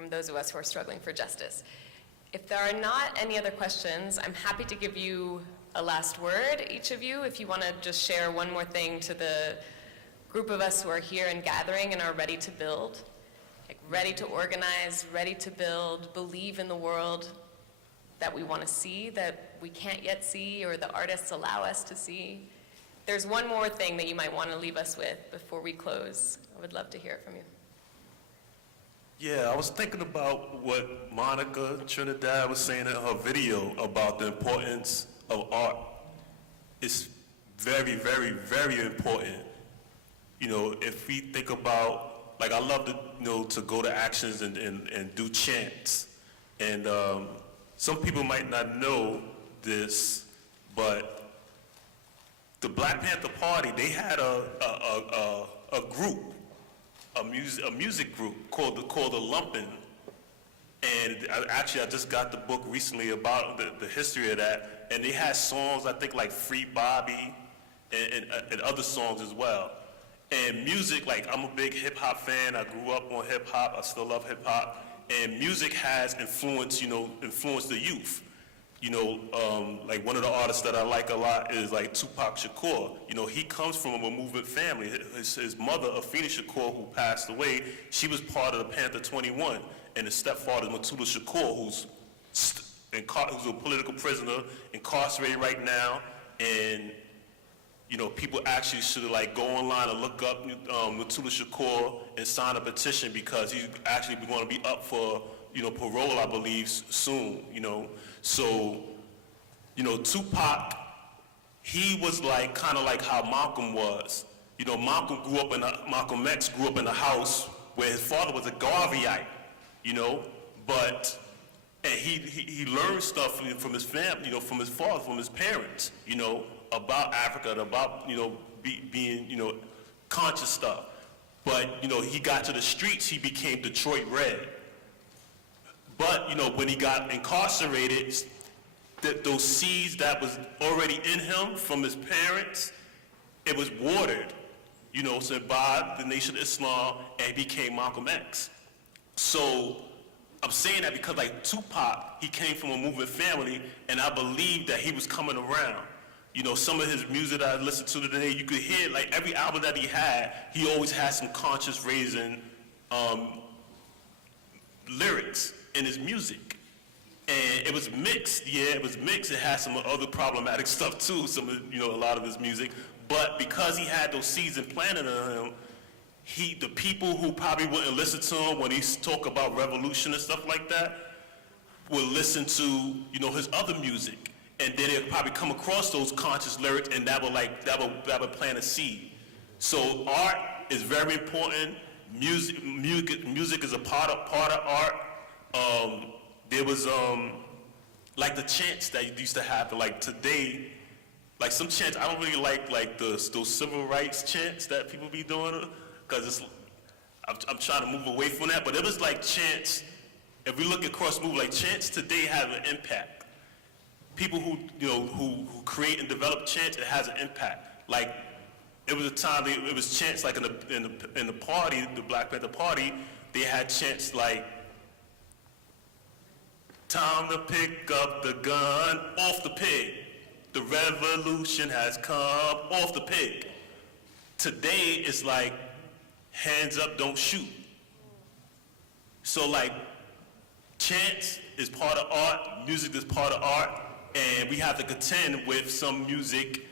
from those of us who are struggling for justice. If there are not any other questions, I'm happy to give you a last word, each of you, if you want to just share one more thing to the group of us who are here and gathering and are ready to build, like ready to organize, ready to build, believe in the world that we want to see, that we can't yet see, or the artists allow us to see. There's one more thing that you might want to leave us with before we close. I would love to hear it from you. Yeah, I was thinking about what Monica Trinidad was saying in her video about the importance of art. It's very, very, very important. You know, if we think about, like I love to, you know, to go to actions and do chants. And some people might not know this, but the Black Panther Party, they had a group, a music group called the Lumpin'. And I just got the book recently about the history of that. And they had songs, I think, like Free Bobby and other songs as well. And music, like I'm a big hip hop fan. I grew up on hip hop. I still love hip hop. And music has influenced the youth. You know, like one of the artists that I like a lot is like Tupac Shakur. You know, he comes from a movement family. His mother, Afeni Shakur, who passed away, she was part of the Panther 21. And his stepfather, Mutulu Shakur, who's a political prisoner, incarcerated right now. And, you know, people actually should like go online and look up Mutulu Shakur and sign a petition because he's actually going to be up for, you know, parole, I believe, soon, you know. So, you know, Tupac, he was like, kind of like how Malcolm was. You know, Malcolm X grew up in a house where his father was a Garveyite, you know, and he learned stuff from his family, you know, from his father, from his parents, you know, about Africa, about, you know, being, you know, conscious stuff. But, you know, he got to the streets, he became Detroit Red. But, you know, when he got incarcerated, those seeds that was already in him from his parents, it was watered, you know, so by the Nation of Islam, and he became Malcolm X. So I'm saying that because like Tupac, he came from a movement family, and I believe that he was coming around. You know, some of his music that I listened to today, you could hear like every album that he always had some conscious raising lyrics in his music. And it was mixed, yeah, it was mixed. It had some other problematic stuff too, you know, a lot of his music. But because he had those seeds implanted in him, the people who probably wouldn't listen to him when he talk about revolution and stuff like that, will listen to, you know, his other music. And then they'll probably come across those conscious lyrics, and that would plant a seed. So art is very important. Music is a part of art. There was like the chants that used to happen. Like today, like some chants I don't really like those civil rights chants that people be doing, because I'm trying to move away from that. But it was like chants. If we look across move, like chants today have an impact. People who create and develop chants, it has an impact. Like it was a time it was chants like in the party, the Black Panther Party, they had chants like, time to pick up the gun off the pig. The revolution has come off the pig. Today it's like, hands up, don't shoot. So like, chants is part of art, music is part of art, and we have to contend with some music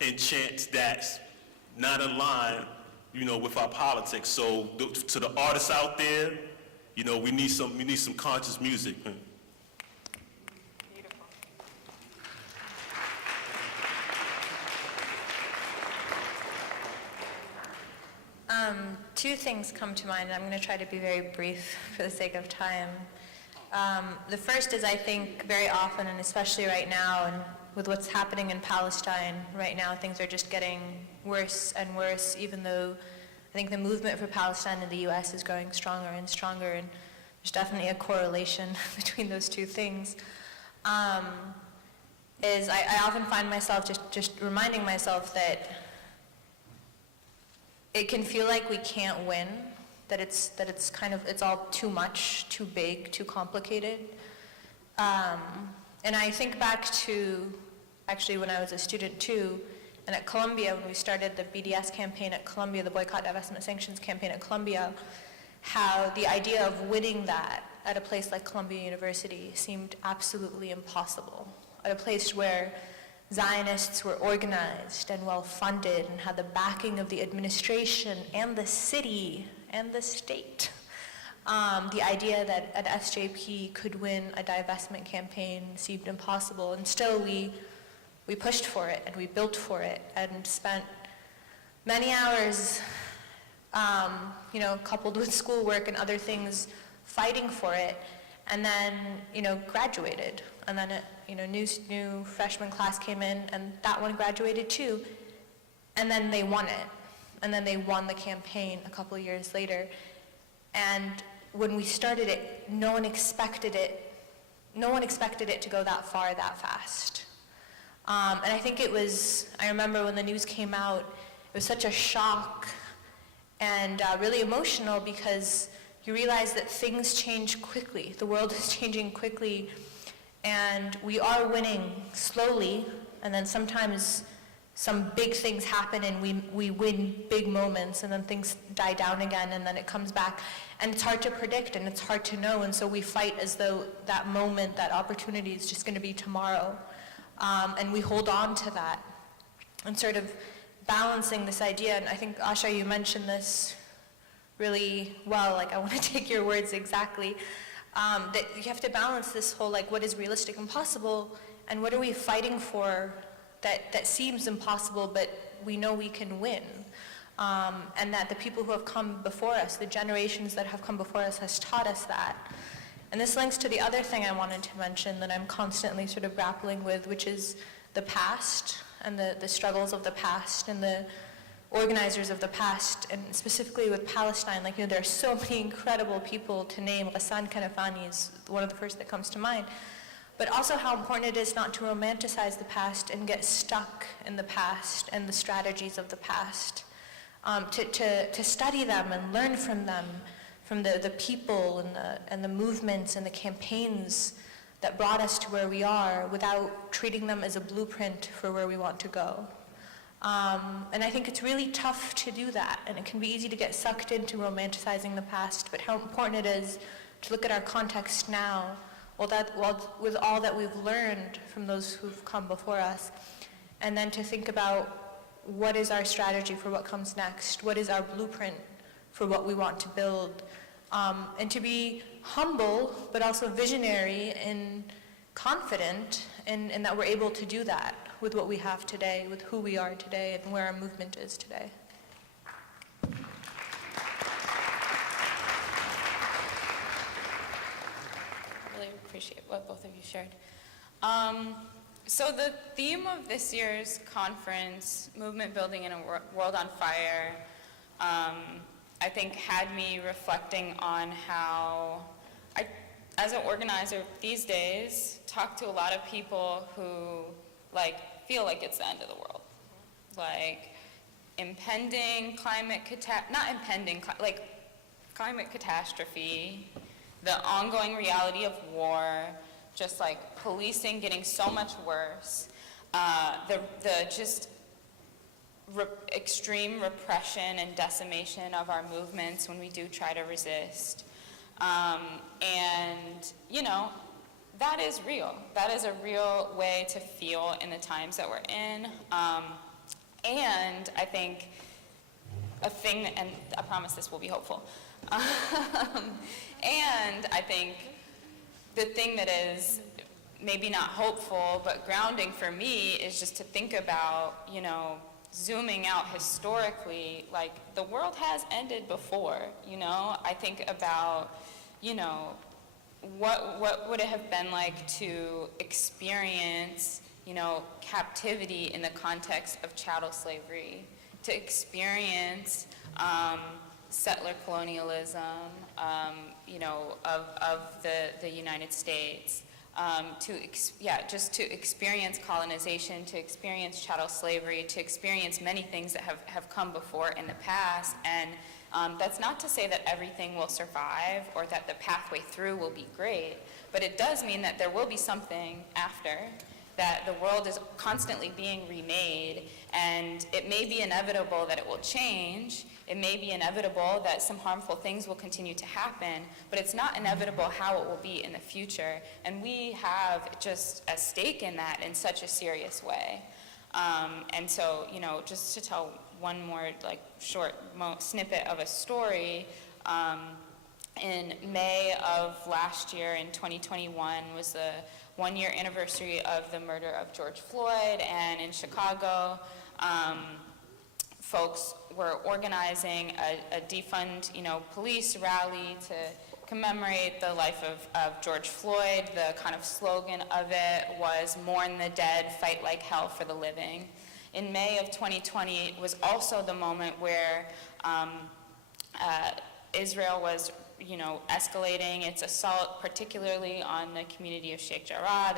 and chants that's not in line, you know, with our politics. So to the artists out there, you know, we need some conscious music. Beautiful. Two things come to mind. I'm going to try to be very brief for the sake of time. The first is, I think, very often, and especially right now, and with what's happening in Palestine right now, things are just getting worse and worse, even though I think the movement for Palestine in the U.S. is growing stronger and stronger, and there's definitely a correlation between those two things. I often find myself just reminding myself that it can feel like we can't win that it's kind of, it's all too much, too big, too complicated. And I think back to actually when I was a student too, and at Columbia, when we started the BDS campaign at Columbia, the Boycott, Divestment, Sanctions campaign at Columbia, how the idea of winning that at a place like Columbia University seemed absolutely impossible. At a place where Zionists were organized and well-funded and had the backing of the administration and the city and the state. The idea that an SJP could win a divestment campaign seemed impossible, and still we pushed for it and we built for it and spent many hours, coupled with schoolwork and other things, fighting for it, and then, graduated. And then, new freshman class came in, and that one graduated too, and then they won it. And then they won the campaign a couple of years later. And when we started it, no one expected it to go that far, that fast. And I think I remember when the news came out, it was such a shock and really emotional, because you realize that things change quickly. The world is changing quickly, and we are winning slowly, and then sometimes some big things happen and we win big moments, and then things die down again, and then it comes back. And it's hard to predict, and it's hard to know, and so we fight as though that moment, that opportunity is just going to be tomorrow. And we hold on to that and sort of balancing this idea. And I think, Asha, you mentioned this really well, like I want to take your words exactly, that you have to balance this whole, like, what is realistic and possible, and what are we fighting for that seems impossible, but we know we can win. And that the people who have come before us, the generations that have come before us, has taught us that. And this links to the other thing I wanted to mention that I'm constantly sort of grappling with, which is the past and the struggles of the past and the organizers of the past, and specifically with Palestine. Like, there are so many incredible people to name. Ghassan Kanafani is one of the first that comes to mind. But also how important it is not to romanticize the past and get stuck in the past and the strategies of the past. To study them and learn from them, from the people and the movements and the campaigns that brought us to where we are, without treating them as a blueprint for where we want to go. And I think it's really tough to do that, and it can be easy to get sucked into romanticizing the past, but how important it is to look at our context now, with all that we've learned from those who've come before us, and then to think about what is our strategy for what comes next, what is our blueprint for what we want to build, and to be humble but also visionary and confident in that we're able to do that with what we have today, with who we are today, and where our movement is today. Really appreciate what both of you shared. So the theme of this year's conference, Movement Building in a World on Fire, I think had me reflecting on how I, as an organizer these days, talk to a lot of people who feel like it's the end of the world. Like impending climate climate catastrophe, the ongoing reality of war, just like policing getting so much worse, the just extreme repression and decimation of our movements when we do try to resist. And, that is real. That is a real way to feel in the times that we're in. And I think and I promise this will be hopeful. And I think the thing that is maybe not hopeful, but grounding for me is just to think about, zooming out historically, like the world has ended before, I think about, what would it have been like to experience, captivity in the context of chattel slavery, to experience settler colonialism, of the United States, just to experience colonization, to experience chattel slavery, to experience many things that have come before in the past, and That's not to say that everything will survive or that the pathway through will be great, but it does mean that there will be something after, that the world is constantly being remade, and it may be inevitable that it will change. It may be inevitable that some harmful things will continue to happen, but it's not inevitable how it will be in the future. And we have just a stake in that in such a serious way. And so, just to tell one more short snippet of a story, in May of last year, in 2021, was the one-year anniversary of the murder of George Floyd, and in Chicago, folks were organizing a defund, police rally to commemorate the life of George Floyd. The kind of slogan of it was "Mourn the dead, fight like hell for the living." In May of 2020 was also the moment where Israel was escalating its assault, particularly on the community of Sheikh Jarrah.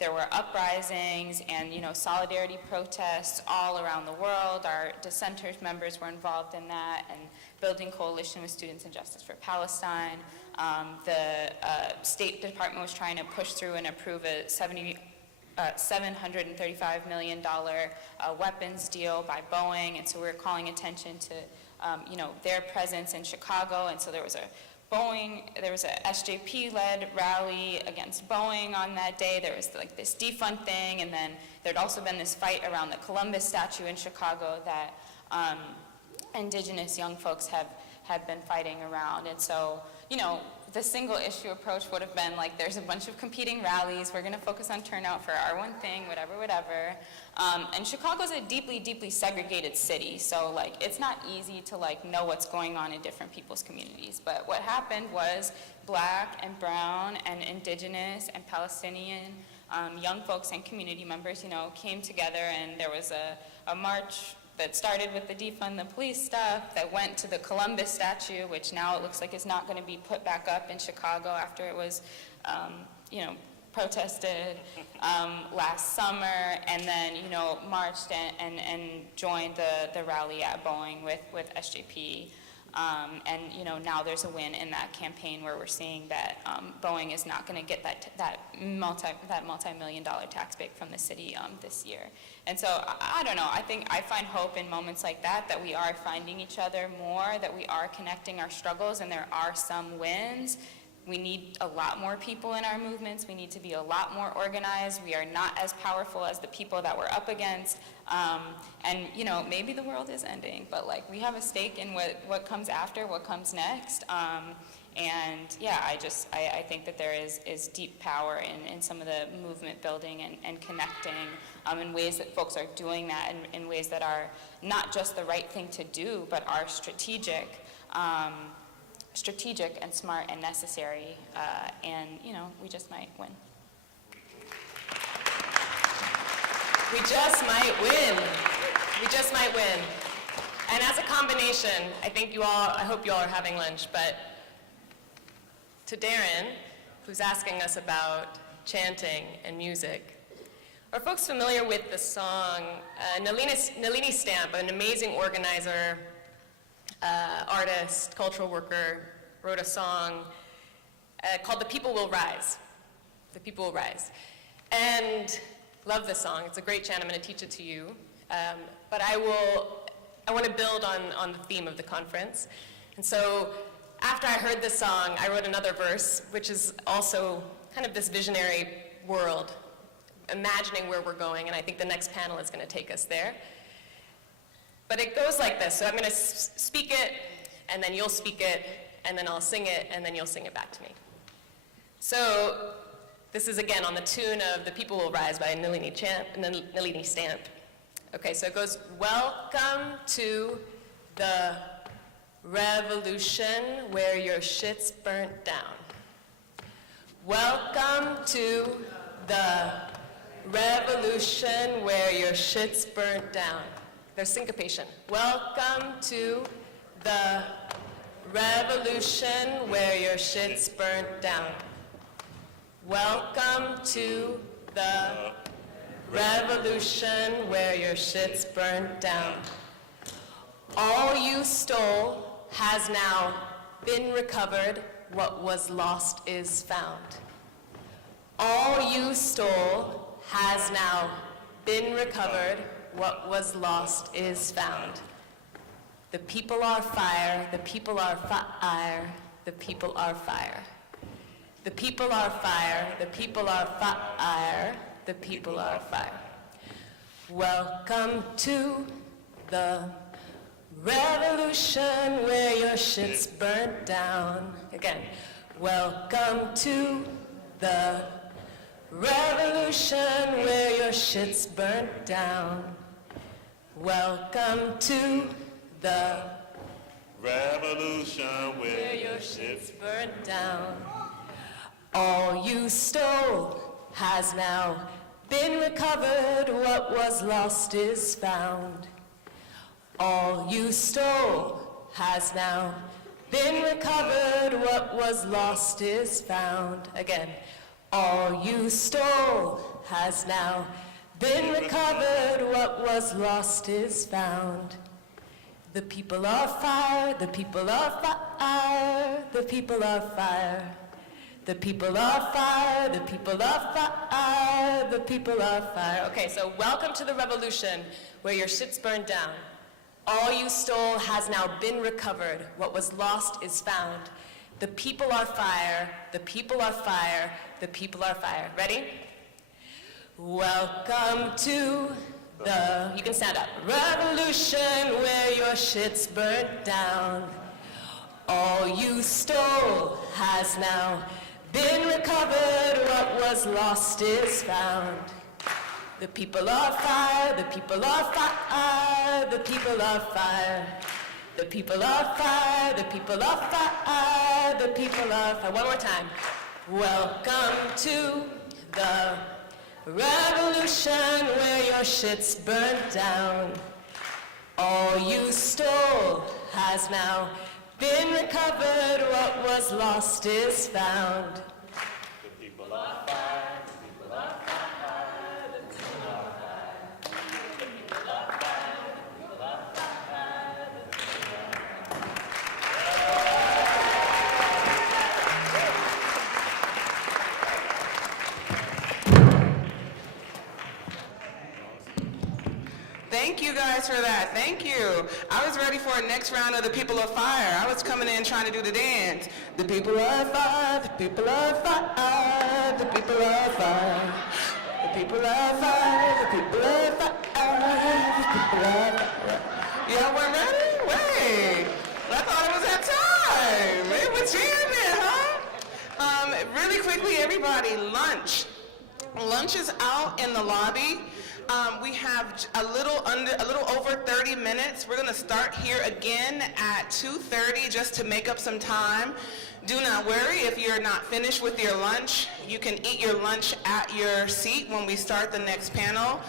There were uprisings and solidarity protests all around the world. Our dissenters members were involved in that, and building coalition with Students in Justice for Palestine. The State Department was trying to push through and approve a $735 million weapons deal by Boeing, and so we were calling attention to their presence in Chicago, and so there was a SJP-led rally against Boeing on that day. There was this defund thing, and then there'd also been this fight around the Columbus statue in Chicago that indigenous young folks have been fighting around. And so, the single issue approach would have been there's a bunch of competing rallies, we're gonna focus on turnout for our one thing, whatever. And Chicago's a deeply, deeply segregated city, so it's not easy to know what's going on in different people's communities. But what happened was Black and brown and indigenous and Palestinian young folks and community members, came together, and there was a march that started with the defund the police stuff, that went to the Columbus statue, which now it looks like is not going to be put back up in Chicago after it was, protested last summer, and then, marched and joined the rally at Boeing with SJP. And now there's a win in that campaign where we're seeing that Boeing is not going to get that multi-million-dollar tax break from the city this year. And so I don't know. I find hope in moments like that we are finding each other more, that we are connecting our struggles, and there are some wins. We need a lot more people in our movements. We need to be a lot more organized. We are not as powerful as the people that we're up against. And maybe the world is ending, but we have a stake in what comes after, what comes next. And yeah, I think that there is deep power in some of the movement building and connecting in ways that folks are doing that, in ways that are not just the right thing to do, but are strategic and smart and necessary, and we just might win. We just might win. We just might win. And as a combination, I hope you all are having lunch, but to Darren, who's asking us about chanting and music, are folks familiar with the song, Nalini Stamp, an amazing organizer, artist, cultural worker, wrote a song called The People Will Rise. The People Will Rise. And love this song. It's a great chant. I'm going to teach it to you. But I want to build on the theme of the conference. And so after I heard this song, I wrote another verse, which is also kind of this visionary world, imagining where we're going, and I think the next panel is going to take us there. But it goes like this. So I'm going to speak it, and then you'll speak it, and then I'll sing it, and then you'll sing it back to me. So this is again on the tune of The People Will Rise by Nalini Stamp. Okay, so it goes, welcome to the revolution where your shit's burnt down. Welcome to the revolution where your shit's burnt down. There's syncopation. Welcome to the revolution where your shit's burnt down. Welcome to the revolution where your shit's burnt down. All you stole has now been recovered. What was lost is found. All you stole has now been recovered. What was lost is found. The people are fire, the people are fire, the people are fire. The people are fire, the people are fire, the people are fire. Welcome to the revolution where your shit's burnt down. Again, welcome to the revolution where your shit's burnt down. Welcome to the Revolution where your shit's burnt down. All you stole has now been recovered. What was lost is found. All you stole has now been recovered. What was lost is found. Again, all you stole has now been recovered. What was lost is found. The people are fire, the people are fire, the people are fire. The people are fire, the people are fire, the people are fire. Okay, so welcome to the revolution where your shit's burned down. All you stole has now been recovered. What was lost is found. The people are fire, the people are fire, the people are fire. Ready? Welcome to the, you can stand up, revolution where your shit's burnt down. All you stole has now been recovered. What was lost is found. The people are fire, the people are fire, the people are fire. The people are fire, the people are fire, the people are fire. One more time. Welcome to the revolution where your shit's burnt down. All you stole has now been recovered. What was lost is found. The people are fire, the people are fire, the people are fire. The people are fire, the people are fire, the people are Thank you guys for that. Thank you. I was ready for a next round of the People of Fire. I was coming in trying to do the dance. The people are fire, the people are fire, the people are fire. The people are fire, the people are fire, the people are fire. Y'all weren't ready? Wait. I thought it was that time. It was jamming, huh? Really quickly, everybody, lunch. Lunch is out in the lobby. We have a little over 30 minutes. We're gonna start here again at 2:30 just to make up some time. Do not worry if you're not finished with your lunch. You can eat your lunch at your seat when we start the next panel.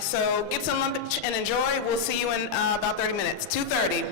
So get some lunch and enjoy. We'll see you in about 30 minutes. 2:30.